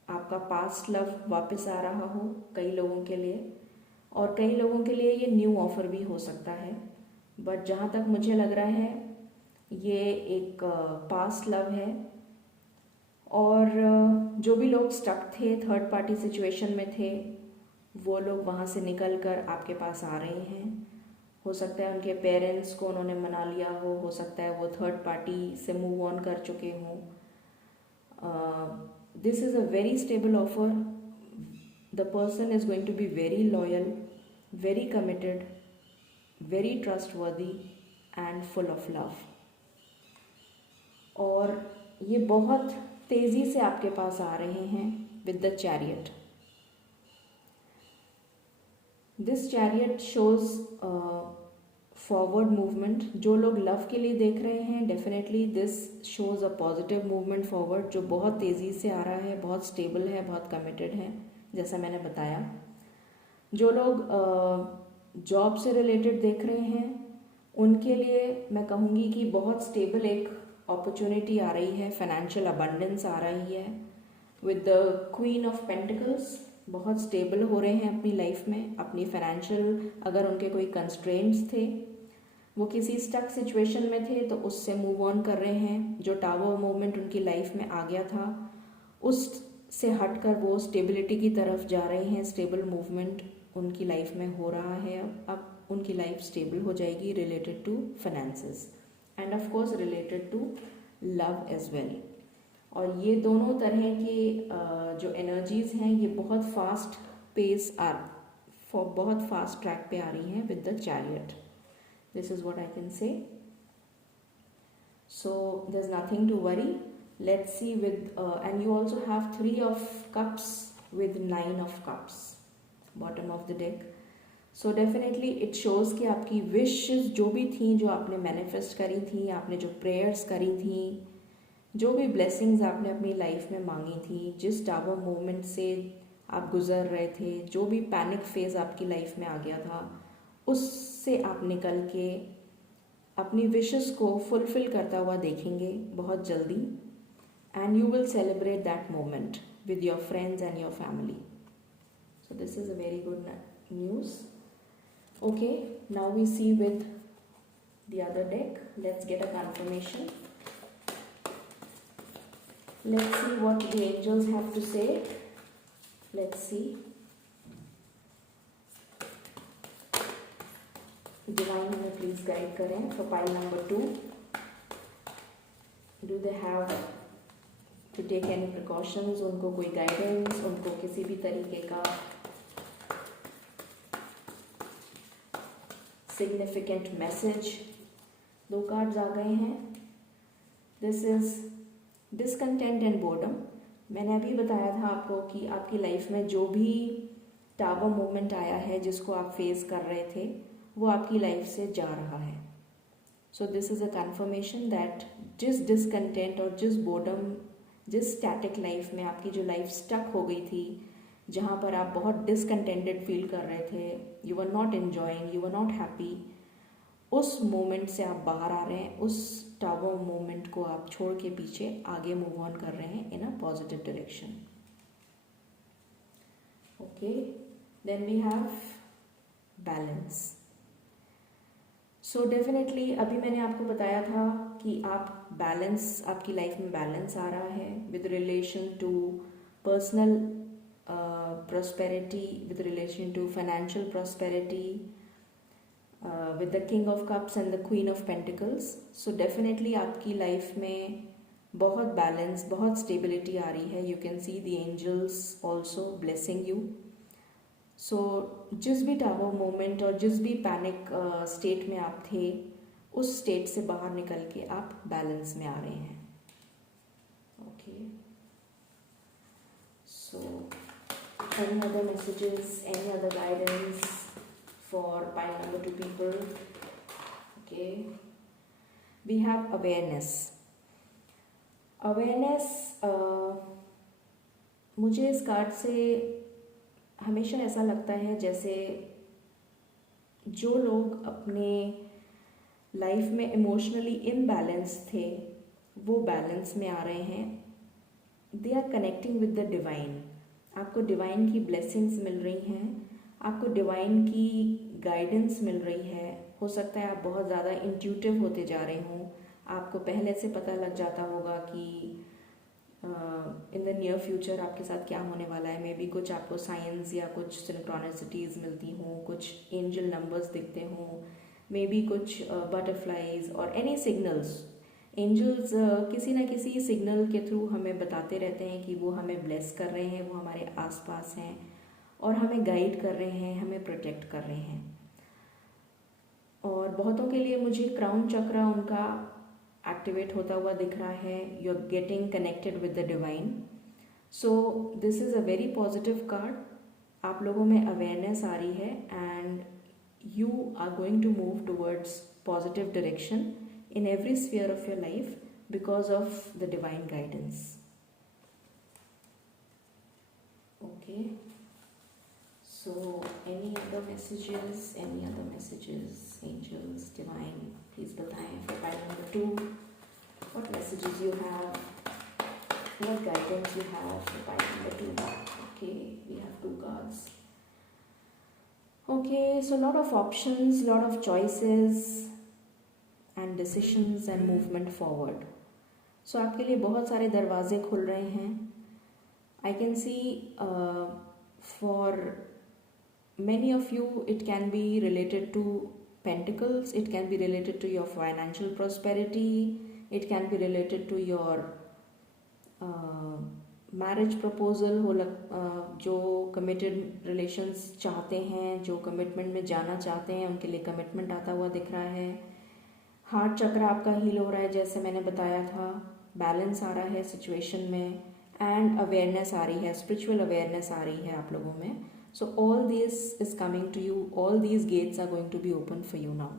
आपका पास्ट लव वापस आ रहा हो कई लोगों के लिए, और कई लोगों के लिए ये न्यू ऑफर भी हो सकता है. बट जहाँ तक मुझे लग रहा है ये एक पास्ट लव है. और जो भी लोग स्टक थे, थर्ड पार्टी सिचुएशन में थे, वो लोग वहाँ से निकल कर आपके पास आ रहे हैं. हो सकता है उनके पेरेंट्स को उन्होंने मना लिया हो सकता है वो थर्ड पार्टी से मूव ऑन कर चुके हों. This is a very stable offer The person is going to be very loyal, very committed, very trustworthy and full of love. और ये बहुत तेज़ी से आपके पास आ रहे हैं with the chariot. This chariot shows forward movement. जो लोग लव के लिए देख रहे हैं, definitely this shows a positive movement forward, जो बहुत तेज़ी से आ रहा है, बहुत स्टेबल है, बहुत कमिटेड है, जैसा मैंने बताया. जो लोग जॉब से रिलेटेड देख रहे हैं, उनके लिए मैं कहूँगी कि बहुत स्टेबल एक अपॉर्चुनिटी आ रही है, फाइनेंशियल अबंडेंस आ रही है with the queen of pentacles. बहुत स्टेबल हो रहे हैं अपनी लाइफ में, अपनी फाइनेंशियल, अगर उनके कोई कंस्ट्रेंट्स थे, वो किसी स्टक सिचुएशन में थे, तो उससे मूव ऑन कर रहे हैं. जो टावर मूवमेंट उनकी लाइफ में आ गया था, उससे हटकर वो स्टेबिलिटी की तरफ जा रहे हैं. स्टेबल मूवमेंट उनकी लाइफ में हो रहा है. अब उनकी लाइफ स्टेबल हो जाएगी related to finances and of course related to love as well. और ये दोनों तरह की जो एनर्जीज हैं, ये बहुत फास्ट पेस बहुत फास्ट ट्रैक पे आ रही हैं with the chariot. This is what I can say. So there is nothing to worry. Let's see with and you also have 3 of cups with 9 of cups bottom of the deck. So definitely it shows कि आपकी wishes जो भी थी, जो आपने manifest करी थी, आपने जो प्रेयर्स करी थी, जो भी ब्लेसिंग्स आपने अपनी लाइफ में मांगी थी, जिस टावर मूवमेंट से आप गुजर रहे थे, जो भी पैनिक फेज आपकी लाइफ में आ गया था, उससे आप निकल के अपनी विशेस को फुलफिल करता हुआ देखेंगे बहुत जल्दी. And you will celebrate that moment with your friends and your family. So this is a very good news. Okay, now we see with the other deck. Let's get a confirmation. Let's see what the angels have to say. Let's see. Divine हमें please guide करें for pile number 2. Do they have to take any precautions? उनको कोई guidance, उनको किसी भी तरीके का significant message. 2 cards आ गए हैं. This is discontent and boredom. मैंने अभी बताया था आपको कि आपकी लाइफ में जो भी टावर मूवमेंट आया है, जिसको आप फेस कर रहे थे, वो आपकी लाइफ से जा रहा है. So this is a confirmation that जिस डिसकंटेंट और जिस बोर्डम, जिस स्टैटिक लाइफ में आपकी जो लाइफ स्टक हो गई थी, जहाँ पर आप बहुत डिसकंटेंटेड फील कर रहे थे, you are not enjoying, you are not happy, उस मोमेंट से आप बाहर आ रहे हैं. उस टावर मोमेंट को आप छोड़ के पीछे आगे मूव ऑन कर रहे हैं in a positive direction. Okay, then we have balance. So definitely अभी मैंने आपको बताया था कि आप बैलेंस, आपकी लाइफ में बैलेंस आ रहा है with relation to personal prosperity, with relation to financial prosperity, with the King of Cups and the Queen of Pentacles. So definitely आपकी लाइफ में बहुत बैलेंस, बहुत स्टेबिलिटी आ रही है. You can see the angels also blessing you. So जिस भी tower moment और जिस भी पैनिक स्टेट में आप थे, उस स्टेट से बाहर निकल के आप बैलेंस में आ रहे हैं. Okay, so any other messages, any other guidance for pile number 2 people? Okay, we have awareness. मुझे इस कार्ड से हमेशा ऐसा लगता है जैसे जो लोग अपने लाइफ में इमोशनली इम्बैलेंस थे, वो बैलेंस में आ रहे हैं. They are connecting with the divine. आपको डिवाइन की ब्लेसिंग्स मिल रही हैं, आपको डिवाइन की गाइडेंस मिल रही है. हो सकता है आप बहुत ज़्यादा इंट्यूटिव होते जा रहे हों, आपको पहले से पता लग जाता होगा कि इन द नियर फ्यूचर आपके साथ क्या होने वाला है. मे बी कुछ आपको साइंस या कुछ सिंक्रोनिसिटीज़ मिलती हों, कुछ एंजल नंबर्स दिखते हों, मे बी कुछ बटरफ्लाइज और एनी सिग्नल्स. एंजल्स किसी न किसी सिग्नल के थ्रू हमें बताते रहते हैं कि वो हमें ब्लेस कर रहे हैं, वो हमारे आसपास हैं और हमें गाइड कर रहे हैं, हमें प्रोटेक्ट कर रहे हैं। और बहुतों के लिए मुझे क्राउन चक्र उनका एक्टिवेट होता हुआ दिख रहा है। You are getting connected with the divine. So this is a very positive card. आप लोगों में अवेयरनेस आ रही है and you are going to move towards positive direction in every sphere of your life because of the divine guidance. Okay, so any other messages, angels, divine, please बताएं for pile number 2 what messages you have, what guidance you have for pile number 2. Okay, we have 2 cards. Okay, so lot of options, lot of choices and decisions and movement forward. So आपके लिए बहुत सारे दरवाजे खुल रहे हैं. I can see for many of you it can be related to pentacles, it can be related to your financial prosperity, it can be related to your marriage proposal हो जो कमिटेड रिलेशंस चाहते हैं, जो commitment में जाना चाहते हैं, उनके लिए कमिटमेंट आता हुआ दिख रहा है. हार्ट चक्र आपका हील हो रहा है जैसे मैंने बताया था. बैलेंस आ रहा है सिचुएशन में एंड अवेयरनेस आ रही है, स्पिरिचुअल अवेयरनेस आ रही है आप लोगों में. So all this is coming to you, all these gates are going to be open for you now.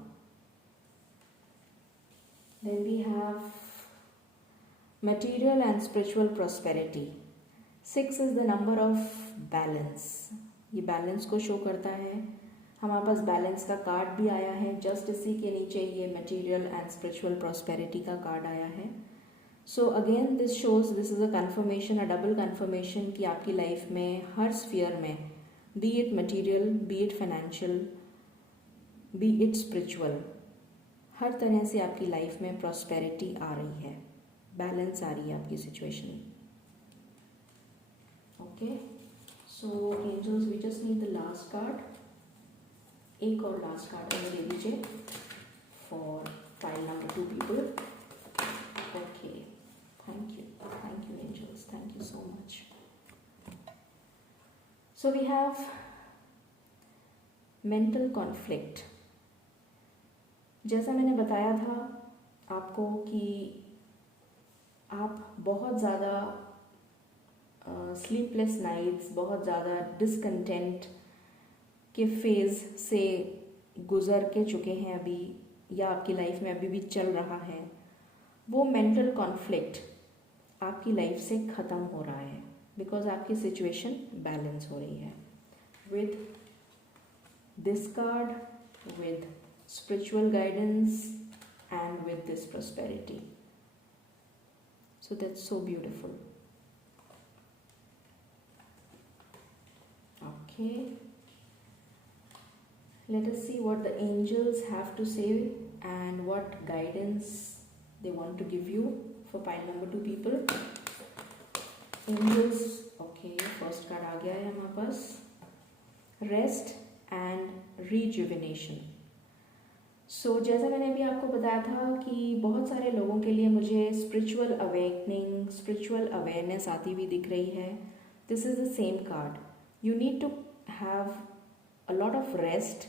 Then we have material and spiritual prosperity. 6 is the number of balance. ये balance को show करता है. हमारे पास balance का card भी आया है. Just इसी के नीचे ये मटेरियल एंड स्पिरिचुअल प्रॉस्पेरिटी का कार्ड आया है. So again this shows, this is a confirmation, a double confirmation कि आपकी लाइफ में हर स्फीयर में, be it material, be it financial, be it spiritual, हर तरह से आपकी लाइफ में प्रॉस्पेरिटी आ रही है, बैलेंस आ रही है आपकी situation. Okay, so angels we just need the last card. एक और लास्ट कार्ड हमें दे दीजिए for file number 2 people. Okay, thank you angels, thank you so much. So we have mental conflict. जैसा मैंने बताया था आपको कि आप बहुत ज़्यादा स्लीपलेस नाइट्स, बहुत ज़्यादा डिसकंटेंट के फेज़ से गुज़र के चुके हैं अभी, या आपकी लाइफ में अभी भी चल रहा है. वो मेंटल कॉन्फ्लिक्ट आपकी लाइफ से ख़त्म हो रहा है बिकॉज आपकी सिचुएशन बैलेंस हो रही है with this card, with spiritual guidance and with this prosperity. So that's so beautiful. Okay, let us see what the angels have to say and what guidance they want to give you for pile number 2 people. Angels, okay, first card आ गया है हमारे पास. Rest and rejuvenation. सो जैसा मैंने अभी आपको बताया था कि बहुत सारे लोगों के लिए मुझे स्पिरिचुअल अवेकनिंग, स्पिरिचुअल अवेयरनेस आती हुई दिख रही है. This is the same card. You need to have a lot of rest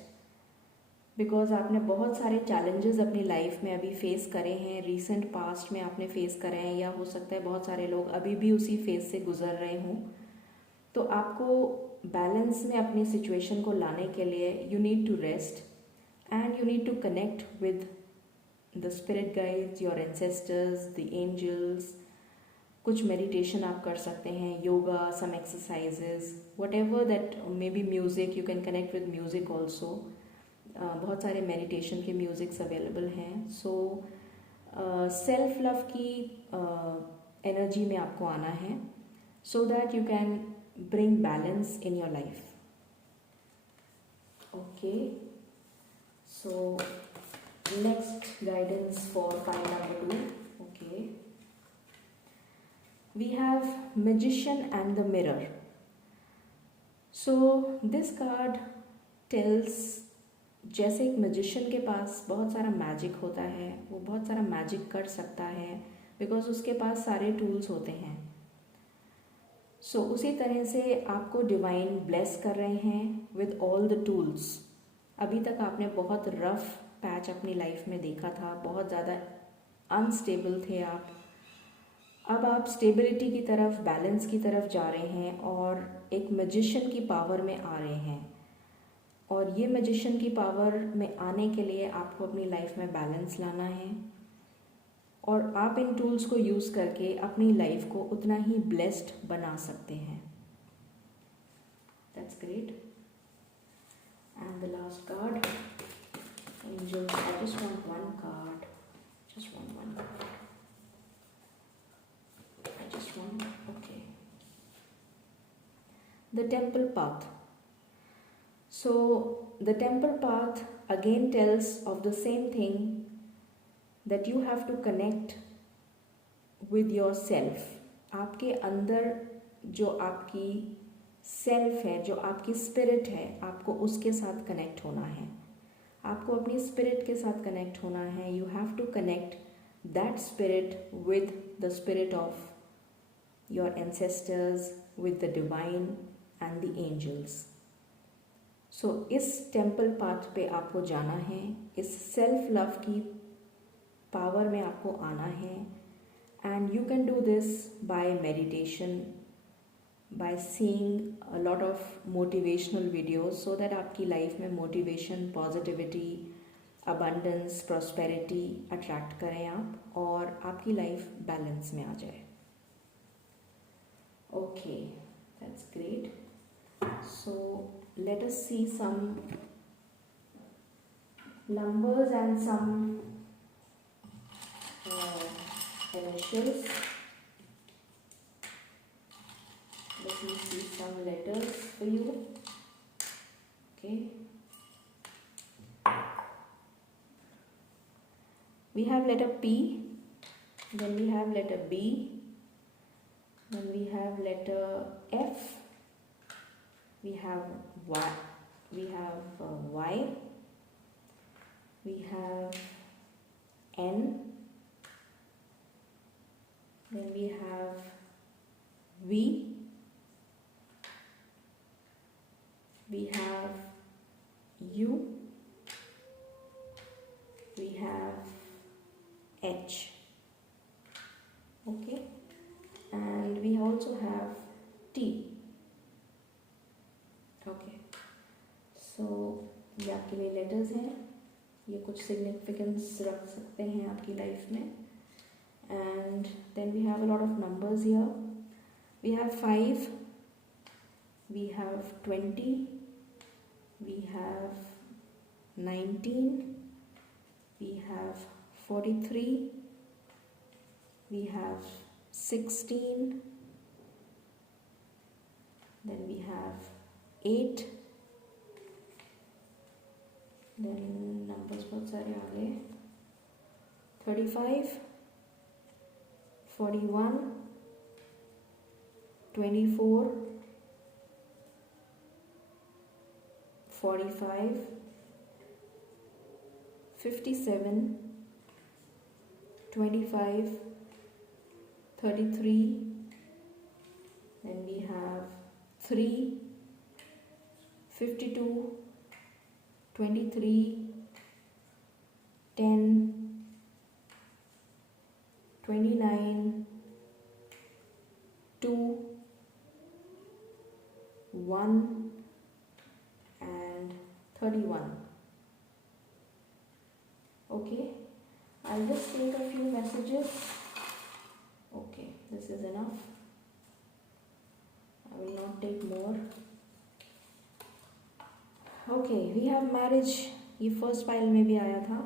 because आपने बहुत सारे चैलेंजेस अपनी लाइफ में अभी फेस करे हैं, रिसेंट पास्ट में आपने फेस करे हैं, या हो सकता है बहुत सारे लोग अभी भी उसी फेज से गुजर रहे हों. तो आपको बैलेंस में अपनी सिचुएशन को लाने के लिए you need to rest and you need to connect with the spirit guides, your ancestors, the angels. कुछ meditation आप कर सकते हैं, yoga, some exercises, whatever that, maybe music, you can connect with music also. बहुत सारे meditation के musics available हैं. So self love की एनर्जी में आपको आना है so that you can bring balance in your life. Okay. So next guidance for pile number 2. Okay, we have Magician and the Mirror. So this card tells, जैसे एक magician के पास बहुत सारा मैजिक होता है, वो बहुत सारा मैजिक कर सकता है बिकॉज उसके पास सारे टूल्स होते हैं. सो उसी तरह से आपको डिवाइन ब्लेस कर रहे हैं विद ऑल द टूल्स। अभी तक आपने बहुत रफ पैच अपनी लाइफ में देखा था, बहुत ज़्यादा अनस्टेबल थे आप। अब आप स्टेबिलिटी की तरफ, बैलेंस की तरफ जा रहे हैं और एक मैजिशियन की पावर में आ रहे हैं। और ये मैजिशियन की पावर में आने के लिए आपको अपनी लाइफ में बैलेंस लाना है और आप इन टूल्स को यूज़ करके अपनी लाइफ को उतना ही ब्लेस्ड बना सकते हैं। That's great. And the last card, angels, I just want one card, just one. I just want, okay. The temple path. So the temple path again tells of the same thing, that you have to connect with yourself. आपके अंदर जो आपकी self है, जो आपकी spirit है, आपको उसके साथ कनेक्ट होना है। आपको अपनी स्पिरिट के साथ कनेक्ट होना है। You have to connect that spirit with the spirit of your ancestors, with the divine and the angels. So इस टेम्पल पाथ पे आपको जाना है, इस सेल्फ लव की पावर में आपको आना है। And you can do this by meditation, by seeing a lot of motivational videos, so that आपकी लाइफ में motivation, positivity, abundance, prosperity attract करें आप और आपकी लाइफ बैलेंस में आ जाए। Okay, that's great. So let us see some numbers and some initials. Let me see some letters for you. Okay. We have letter P, then we have letter B, then we have letter F, we have Y, we have N, then we have V, we have U, we have H, okay, and we also have T, okay. So ये आपके लिए letters हैं, ये कुछ significance रख सकते हैं आपकी लाइफ में। And then we have a lot of numbers here. We have 5, we have 20, we have 19, we have 43, we have 16, then we have 8, then numbers बहुत सारे आ गए, 35, 41, 24, 45, 57, 25, 33, then we have 3, 52, 23, 10, 29, 2, 1 and 31. Okay, I'll just take a few messages. Okay, this is enough. I will not take more. Okay, we have marriage. ये first file में भी आया था।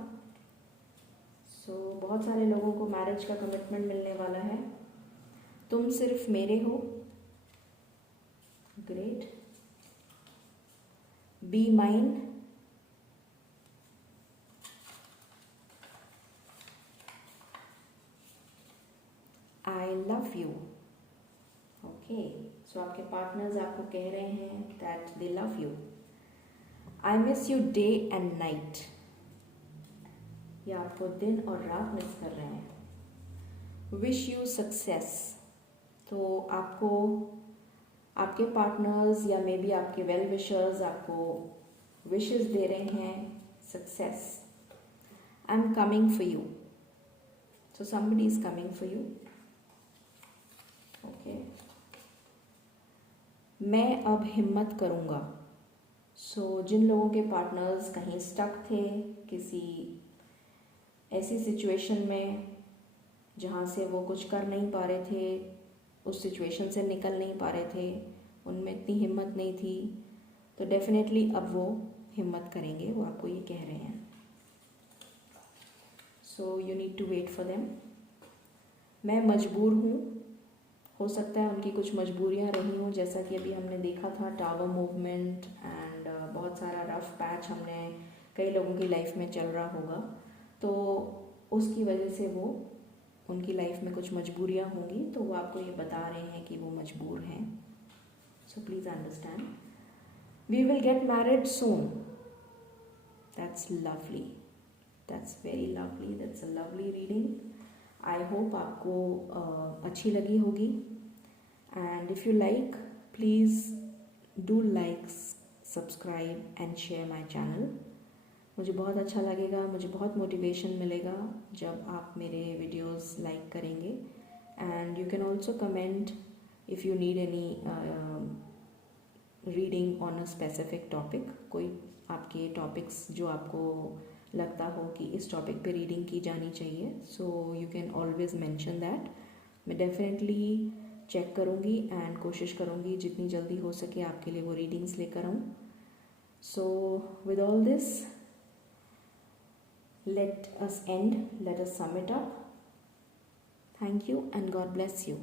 सो बहुत सारे लोगों को मैरिज का कमिटमेंट मिलने वाला है। तुम सिर्फ मेरे हो। Great. Be mine. I love you. Okay, so आपके पार्टनर्स आपको कह रहे हैं that they love you. I miss you day and night. या आपको दिन और रात मिस कर रहे हैं। Wish you success. तो आपको आपके पार्टनर्स या मे बी आपके वेल विशर्स आपको विशेस दे रहे हैं success. I am coming for you. So somebody is coming for you. Okay. मैं अब हिम्मत करूँगा. सो जिन लोगों के पार्टनर्स कहीं स्टक थे किसी ऐसी सिचुएशन में जहाँ से वो कुछ कर नहीं पा रहे थे, उस सिचुएशन से निकल नहीं पा रहे थे, उनमें इतनी हिम्मत नहीं थी, तो डेफिनेटली अब वो हिम्मत करेंगे. वो आपको ये कह रहे हैं. So you need to wait for them. मैं मजबूर हूँ. हो सकता है उनकी कुछ मजबूरियाँ रही हों, जैसा कि अभी हमने देखा था टावर मूवमेंट एंड बहुत सारा रफ पैच हमने कई लोगों की लाइफ में चल रहा होगा, तो उसकी वजह से वो उनकी लाइफ में कुछ मजबूरियाँ होंगी, तो वो आपको ये बता रहे हैं कि वो मजबूर हैं. So please understand. We will get married soon. That's lovely. That's very lovely. That's a lovely reading. I hope आपको अच्छी लगी होगी. And if you like, please do like, subscribe and share my channel. मुझे बहुत अच्छा लगेगा, मुझे बहुत मोटिवेशन मिलेगा जब आप मेरे वीडियोस लाइक करेंगे. And you can also comment if you need any reading on a specific topic. कोई आपके टॉपिक्स जो आपको लगता हो कि इस टॉपिक पे रीडिंग की जानी चाहिए, सो you can always mention that. मैं डेफिनेटली चेक करूँगी एंड कोशिश करूँगी जितनी जल्दी हो सके आपके लिए वो रीडिंग्स लेकर आऊँ. So with all this, let us sum it up. Thank you and God bless you.